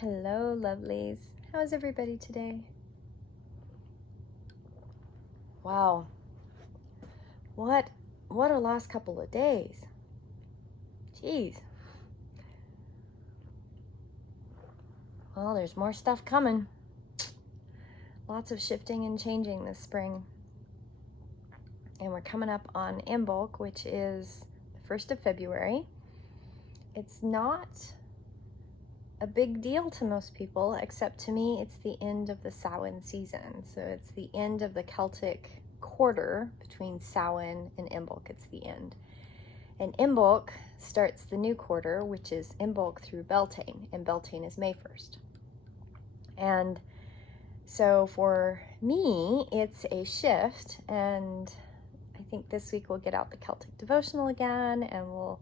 Hello, lovelies. How's everybody today? Wow. What a last couple of days. Jeez. Well, there's more stuff coming. Lots of shifting and changing this spring. And we're coming up on Imbolc, which is the 1st of February. It's not a big deal to most people, except to me, it's the end of the Samhain season. So it's the end of the Celtic quarter between Samhain and Imbolc. It's the end. And Imbolc starts the new quarter, which is Imbolc through Beltane, and Beltane is May 1st. And so for me, it's a shift, and I think this week we'll get out the Celtic Devotional again, and we'll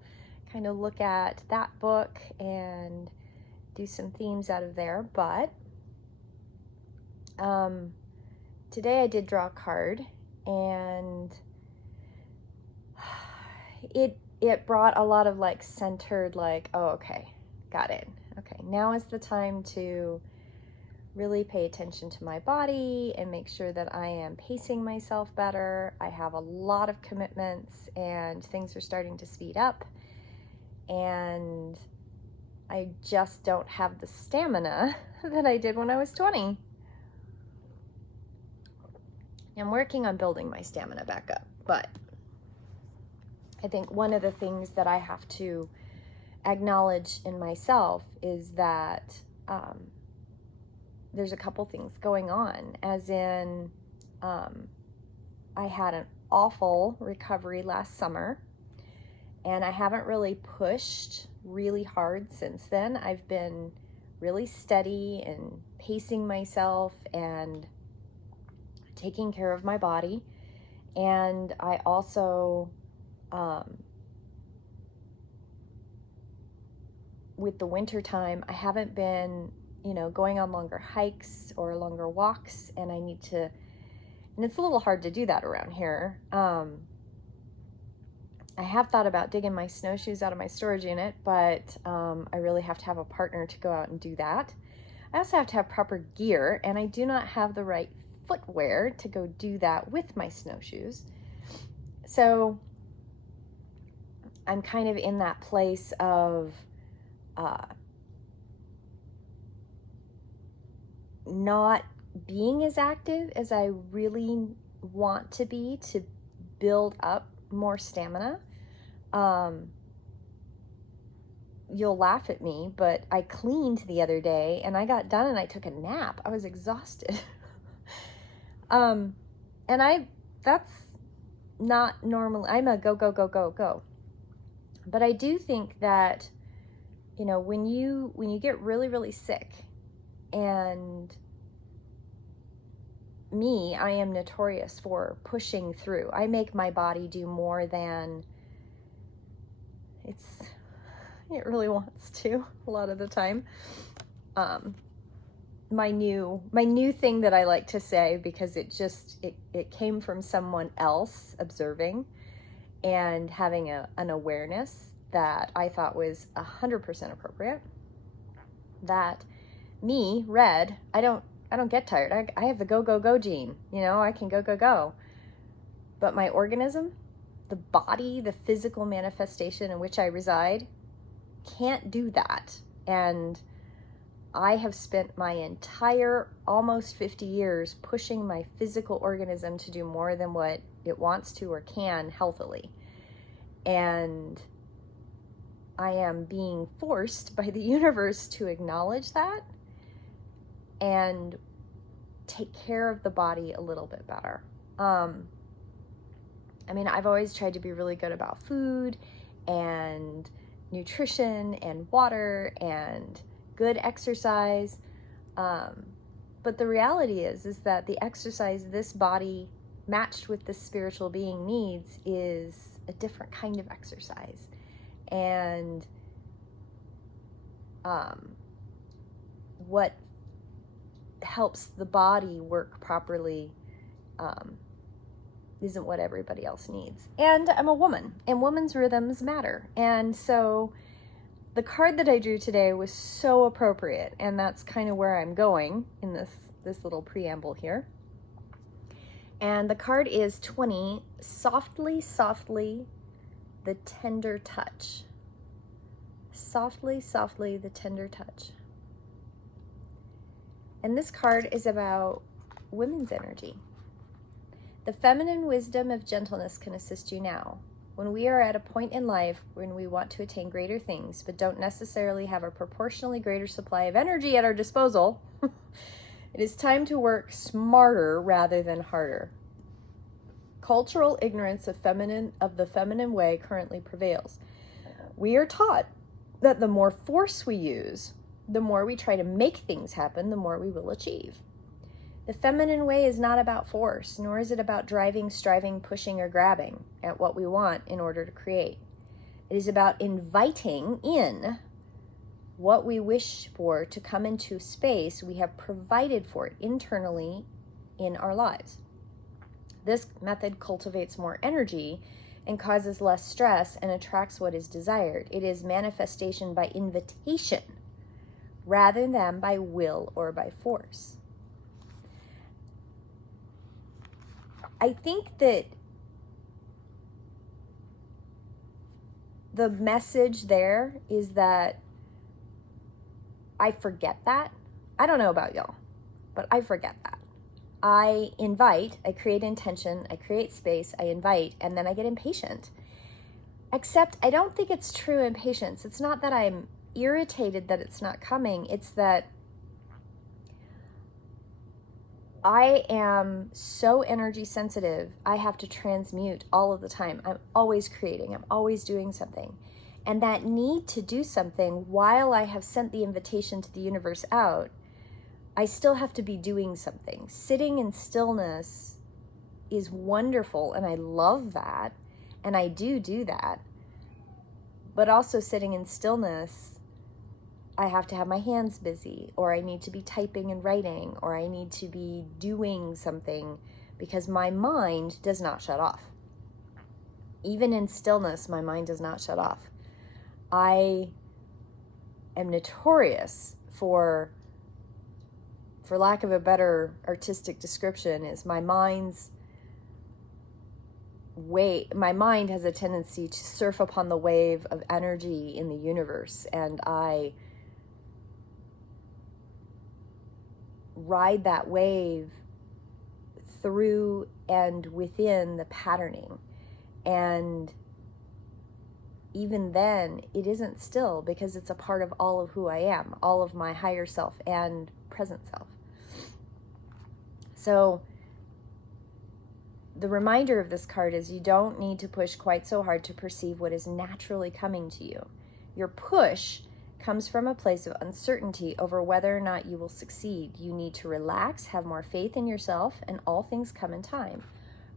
kind of look at that book and do some themes out of there. But today I did draw a card, and it brought a lot of centered, oh, okay, got it. Okay, now is the time to really pay attention to my body and make sure that I am pacing myself better. I have a lot of commitments and things are starting to speed up, and I just don't have the stamina that I did when I was 20. I'm working on building my stamina back up, but I think one of the things that I have to acknowledge in myself is that there's a couple things going on, as in I had an awful recovery last summer, and I haven't really pushed really hard since then. I've been really steady and pacing myself and taking care of my body. And I also, with the winter time, I haven't been, going on longer hikes or longer walks, and I need to, and it's a little hard to do that around here. I have thought about digging my snowshoes out of my storage unit, but I really have to have a partner to go out and do that. I also have to have proper gear, and I do not have the right footwear to go do that with my snowshoes. So I'm kind of in that place of not being as active as I really want to be to build up more stamina. You'll laugh at me, but I cleaned the other day and I got done and I took a nap. I was exhausted. That's not normal. I'm a go. But I do think that, when you get really, really sick, and I am notorious for pushing through. I make my body do more than it really wants to a lot of the time. My new thing that I like to say, because it came from someone else observing and having an awareness that I thought was 100% appropriate, that me, Red, I don't get tired. I have the go gene. I can go. But my organism, the body, the physical manifestation in which I reside, can't do that. And I have spent my entire almost 50 years pushing my physical organism to do more than what it wants to or can healthily. And I am being forced by the universe to acknowledge that and take care of the body a little bit better. I've always tried to be really good about food and nutrition and water and good exercise. But the reality is that the exercise this body matched with this spiritual being needs is a different kind of exercise. And what helps the body work properly isn't what everybody else needs. And I'm a woman, and women's rhythms matter. And so the card that I drew today was so appropriate, and that's kind of where I'm going in this little preamble here. And the card is 20, Softly, Softly, the Tender Touch. Softly, Softly, the Tender Touch. And this card is about women's energy. The feminine wisdom of gentleness can assist you now. When we are at a point in life when we want to attain greater things, but don't necessarily have a proportionally greater supply of energy at our disposal, it is time to work smarter rather than harder. Cultural ignorance of the feminine way currently prevails. We are taught that the more force we use, the more we try to make things happen, the more we will achieve. The feminine way is not about force, nor is it about driving, striving, pushing, or grabbing at what we want in order to create. It is about inviting in what we wish for to come into space we have provided for it internally in our lives. This method cultivates more energy and causes less stress and attracts what is desired. It is manifestation by invitation rather than by will or by force. I think that the message there is that I forget that. I don't know about y'all, but I forget that. I invite, I create intention, I create space, I invite, and then I get impatient. Except I don't think it's true impatience. It's not that I'm irritated that it's not coming. It's that I am so energy sensitive, I have to transmute all of the time. I'm always creating, I'm always doing something. And that need to do something while I have sent the invitation to the universe out, I still have to be doing something. Sitting in stillness is wonderful, and I love that, and I do that. But also sitting in stillness, I have to have my hands busy, or I need to be typing and writing, or I need to be doing something because my mind does not shut off. Even in stillness, my mind does not shut off. I am notorious for lack of a better artistic description, is my mind has a tendency to surf upon the wave of energy in the universe, and I ride that wave through and within the patterning. And even then, it isn't still, because it's a part of all of who I am, all of my higher self and present self. So the reminder of this card is you don't need to push quite so hard to perceive what is naturally coming to you. Your push comes from a place of uncertainty over whether or not you will succeed. You need to relax, have more faith in yourself, and all things come in time,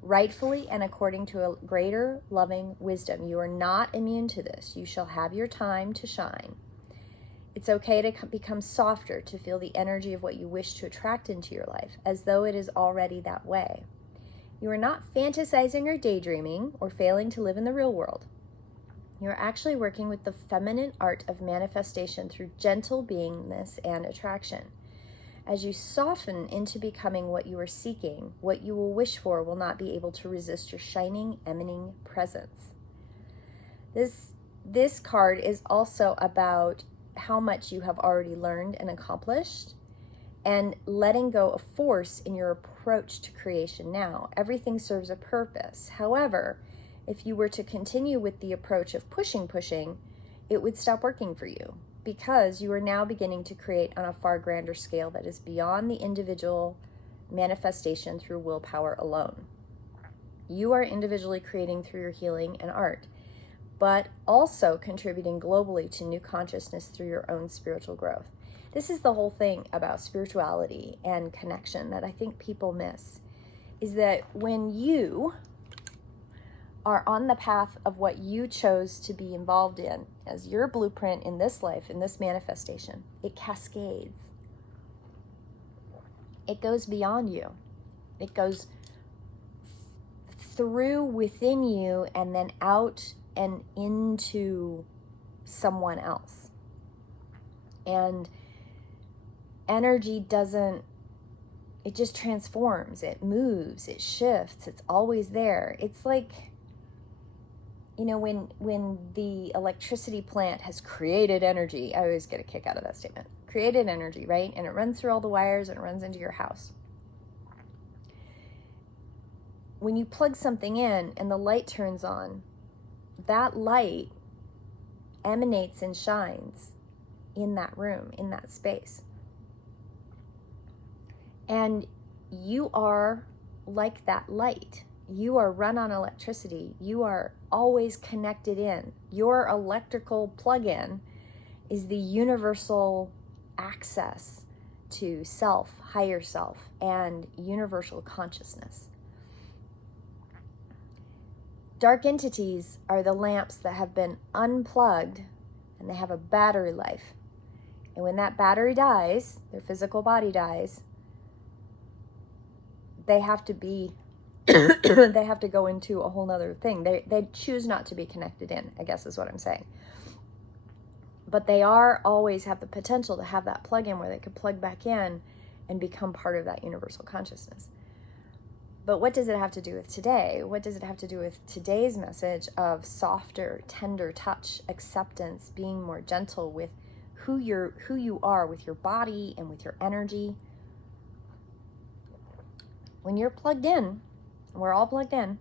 rightfully and according to a greater loving wisdom. You are not immune to this. You shall have your time to shine. It's okay to become softer, to feel the energy of what you wish to attract into your life, as though it is already that way. You are not fantasizing or daydreaming or failing to live in the real world. You're actually working with the feminine art of manifestation through gentle beingness and attraction. As you soften into becoming what you are seeking, what you will wish for will not be able to resist your shining, emanating presence. This card is also about how much you have already learned and accomplished, and letting go of force in your approach to creation now. Everything serves a purpose. However, if you were to continue with the approach of pushing, it would stop working for you, because you are now beginning to create on a far grander scale that is beyond the individual manifestation through willpower alone. You are individually creating through your healing and art, but also contributing globally to new consciousness through your own spiritual growth. This is the whole thing about spirituality and connection that I think people miss, is that when you are on the path of what you chose to be involved in as your blueprint in this life, in this manifestation, it cascades. It goes beyond you. It goes through within you and then out and into someone else. And energy doesn't, it just transforms, it moves, it shifts, it's always there. It's like, you know, when the electricity plant has created energy, I always get a kick out of that statement, created energy, right? And it runs through all the wires and it runs into your house. When you plug something in and the light turns on, that light emanates and shines in that room, in that space. And you are like that light. You are run on electricity. You are always connected in. Your electrical plug-in is the universal access to self, higher self, and universal consciousness. Dark entities are the lamps that have been unplugged and they have a battery life. And when that battery dies, their physical body dies, they have to be, they have to go into a whole nother thing. They choose not to be connected in, I guess is what I'm saying. But they are always have the potential to have that plug-in where they could plug back in and become part of that universal consciousness. But what does it have to do with today? What does it have to do with today's message of softer, tender touch, acceptance, being more gentle with who you are, with your body and with your energy? When you're plugged in, we're all plugged in,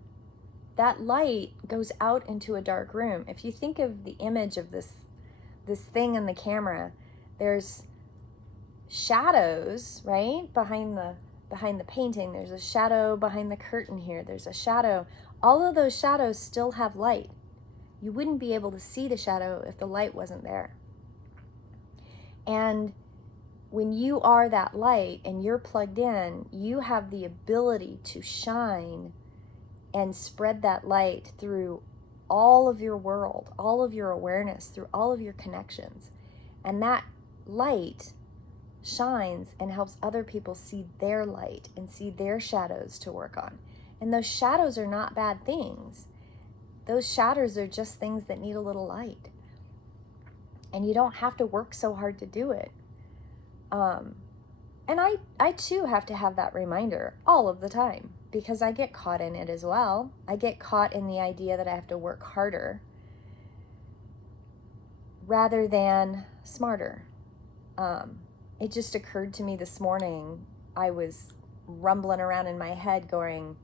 that light goes out into a dark room. If you think of the image of this thing in the camera, there's shadows, right? Behind the painting, there's a shadow behind the curtain here. There's a shadow. All of those shadows still have light. You wouldn't be able to see the shadow if the light wasn't there. And when you are that light and you're plugged in, you have the ability to shine and spread that light through all of your world, all of your awareness, through all of your connections. And that light shines and helps other people see their light and see their shadows to work on. And those shadows are not bad things. Those shadows are just things that need a little light. And you don't have to work so hard to do it. And I too have to have that reminder all of the time, because I get caught in it as well. I get caught in the idea that I have to work harder rather than smarter. It just occurred to me this morning, I was rumbling around in my head going,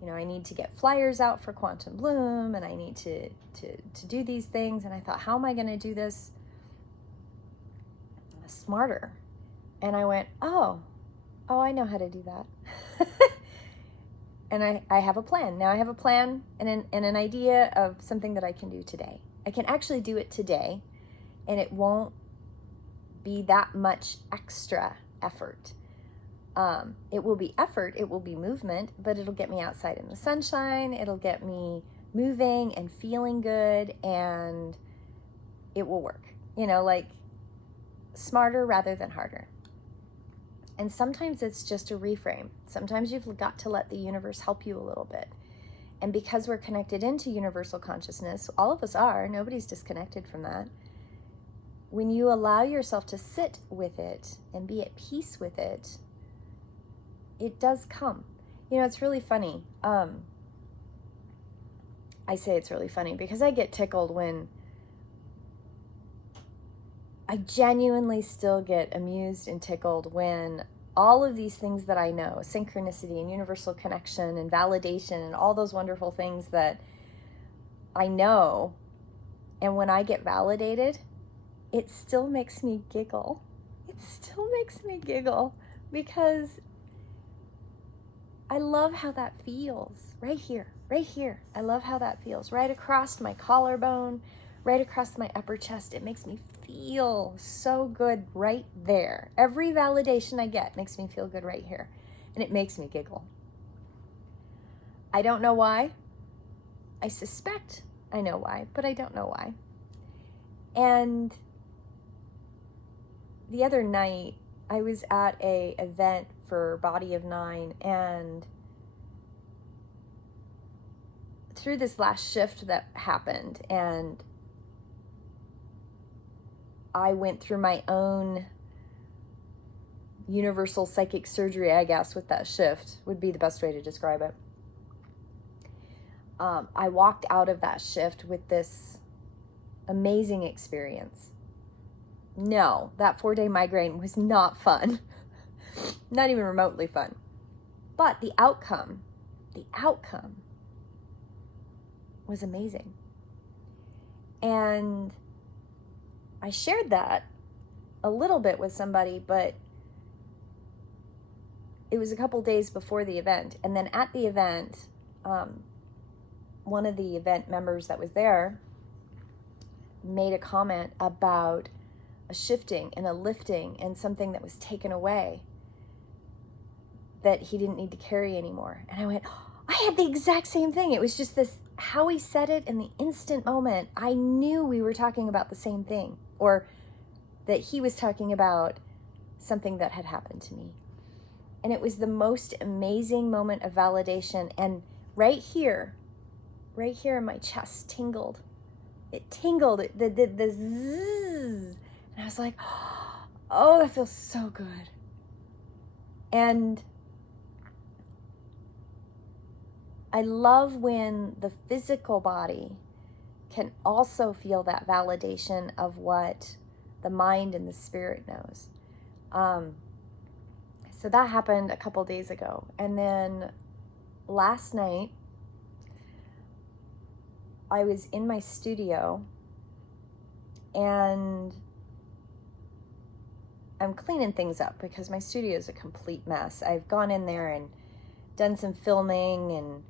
you know, I need to get flyers out for Quantum Bloom, and I need to do these things. And I thought, how am I going to do this smarter? And I went, oh, I know how to do that. And I have a plan. Now I have a plan and an idea of something that I can do today. I can actually do it today, and it won't be that much extra effort. It will be effort, it will be movement, but it'll get me outside in the sunshine, it'll get me moving and feeling good, and it will work. You know, like smarter rather than harder. And sometimes it's just a reframe. Sometimes you've got to let the universe help you a little bit. And because we're connected into universal consciousness, all of us are, nobody's disconnected from that. When you allow yourself to sit with it and be at peace with it, it does come. You know, it's really funny. I say it's really funny because I get tickled when I genuinely still get amused and tickled when all of these things that I know, synchronicity and universal connection and validation and all those wonderful things that I know, and when I get validated, it still makes me giggle. It still makes me giggle because I love how that feels right here. I love how that feels right across my collarbone, right across my upper chest. It makes me feel so good right there. Every validation I get makes me feel good right here, and it makes me giggle. I don't know why. I suspect I know why, but I don't know why. And the other night, I was at a event for Body of Nine, and through this last shift that happened, and I went through my own universal psychic surgery, I guess, with that shift would be the best way to describe it. I walked out of that shift with this amazing experience. No, that 4-day migraine was not fun. Not even remotely fun. But the outcome was amazing. And I shared that a little bit with somebody, but it was a couple days before the event. And then at the event, one of the event members that was there made a comment about a shifting and a lifting and something that was taken away that he didn't need to carry anymore. And I went, oh, I had the exact same thing. It was just this, how he said it in the instant moment, I knew we were talking about the same thing, or that he was talking about something that had happened to me. And it was the most amazing moment of validation. And right here in my chest tingled. It tingled, the zzz. And I was like, oh, that feels so good. And I love when the physical body can also feel that validation of what the mind and the spirit knows. So that happened a couple days ago. And then last night, I was in my studio and I'm cleaning things up because my studio is a complete mess. I've gone in there and done some filming, and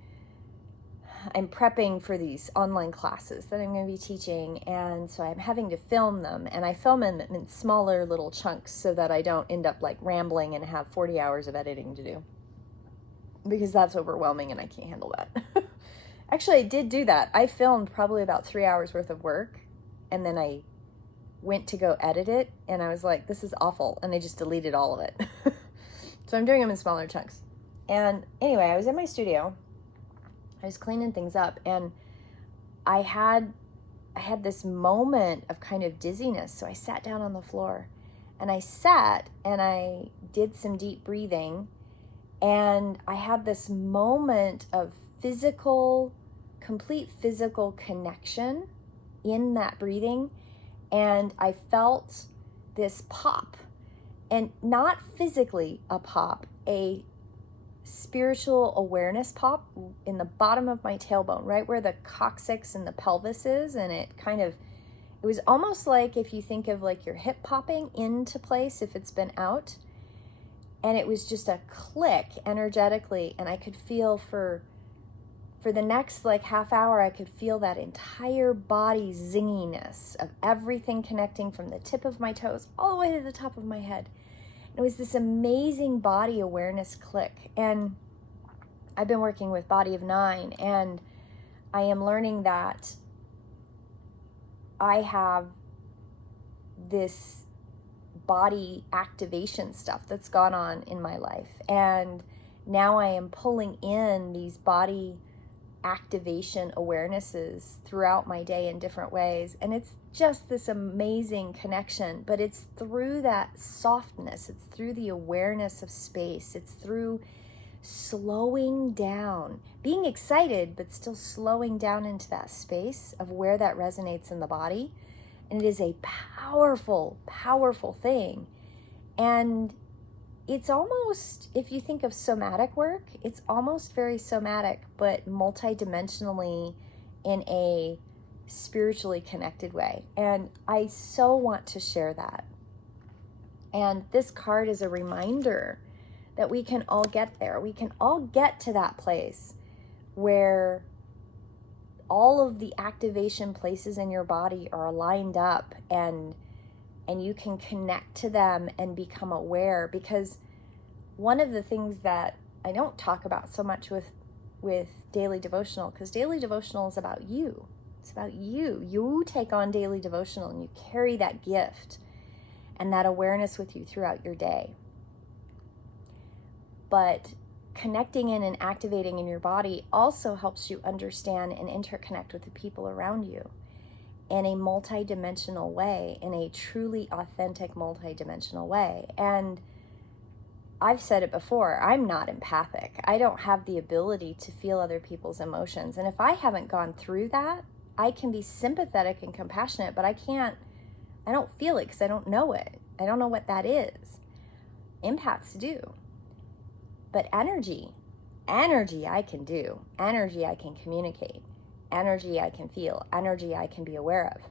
I'm prepping for these online classes that I'm going to be teaching, and so I'm having to film them, and I film them in smaller little chunks so that I don't end up like rambling and have 40 hours of editing to do, because that's overwhelming and I can't handle that. Actually, I did do that. I filmed probably about 3 hours worth of work, and then I went to go edit it, and I was like, this is awful, and I just deleted all of it. So I'm doing them in smaller chunks. And anyway, I was in my studio. I was cleaning things up, and I had this moment of kind of dizziness, so I sat down on the floor, and I sat, and I did some deep breathing, and I had this moment of complete physical connection in that breathing, and I felt this pop, and not physically a pop, a spiritual awareness pop in the bottom of my tailbone, right where the coccyx and the pelvis is, and it was almost like if you think of like your hip popping into place if it's been out, and it was just a click energetically, and I could feel for the next like half hour, I could feel that entire body zinginess of everything connecting from the tip of my toes all the way to the top of my head. It was this amazing body awareness click. And I've been working with Body of 9, and I am learning that I have this body activation stuff that's gone on in my life. And now I am pulling in these body activation awarenesses throughout my day in different ways, and it's just this amazing connection. But it's through that softness, it's through the awareness of space, it's through slowing down, being excited but still slowing down into that space of where that resonates in the body. And it is a powerful thing. And it's almost, if you think of somatic work, it's almost very somatic, but multidimensionally in a spiritually connected way. And I so want to share that. And this card is a reminder that we can all get there. We can all get to that place where all of the activation places in your body are lined up, and you can connect to them and become aware. Because one of the things that I don't talk about so much with daily devotional, because daily devotional is about you. It's about you. You take on daily devotional and you carry that gift and that awareness with you throughout your day. But connecting in and activating in your body also helps you understand and interconnect with the people around you. in a multidimensional way, in a truly authentic multidimensional way. And I've said it before, I'm not empathic. I don't have the ability to feel other people's emotions. And if I haven't gone through that, I can be sympathetic and compassionate, but I don't feel it because I don't know it. I don't know what that is. Empaths do. But energy I can do. Energy I can communicate. Energy I can feel. Energy I can be aware of.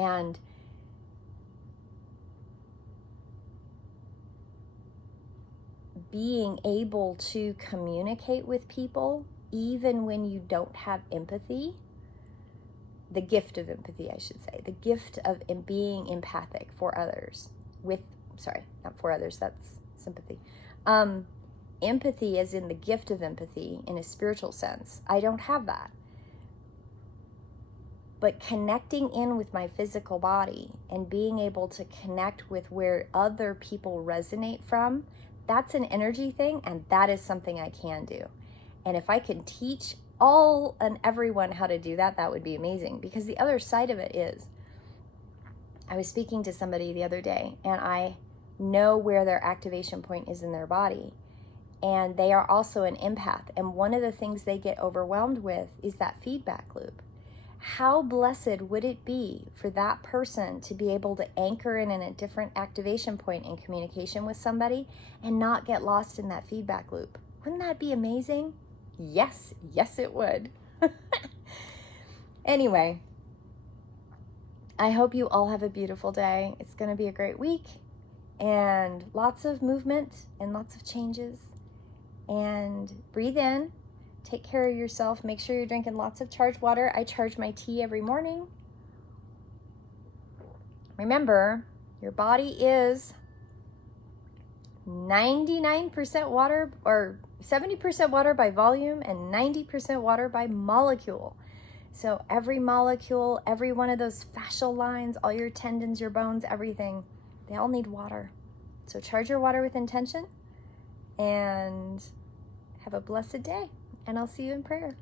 And being able to communicate with people, even when you don't have empathy, the gift of empathy, I should say, the gift of being empathic for others not for others, that's sympathy. Empathy as in the gift of empathy in a spiritual sense. I don't have that. But connecting in with my physical body and being able to connect with where other people resonate from, that's an energy thing, and that is something I can do. And if I can teach all and everyone how to do that, that would be amazing. Because the other side of it is, I was speaking to somebody the other day, and I know where their activation point is in their body. And they are also an empath. And one of the things they get overwhelmed with is that feedback loop. How blessed would it be for that person to be able to anchor in a different activation point in communication with somebody and not get lost in that feedback loop? Wouldn't that be amazing? Yes, it would. Anyway, I hope you all have a beautiful day. It's going to be a great week and lots of movement and lots of changes. And breathe in. Take care of yourself. Make sure you're drinking lots of charged water. I charge my tea every morning. Remember, your body is 99% water, or 70% water by volume and 90% water by molecule. So every molecule, every one of those fascial lines, all your tendons, your bones, everything, they all need water. So charge your water with intention and have a blessed day. And I'll see you in prayer.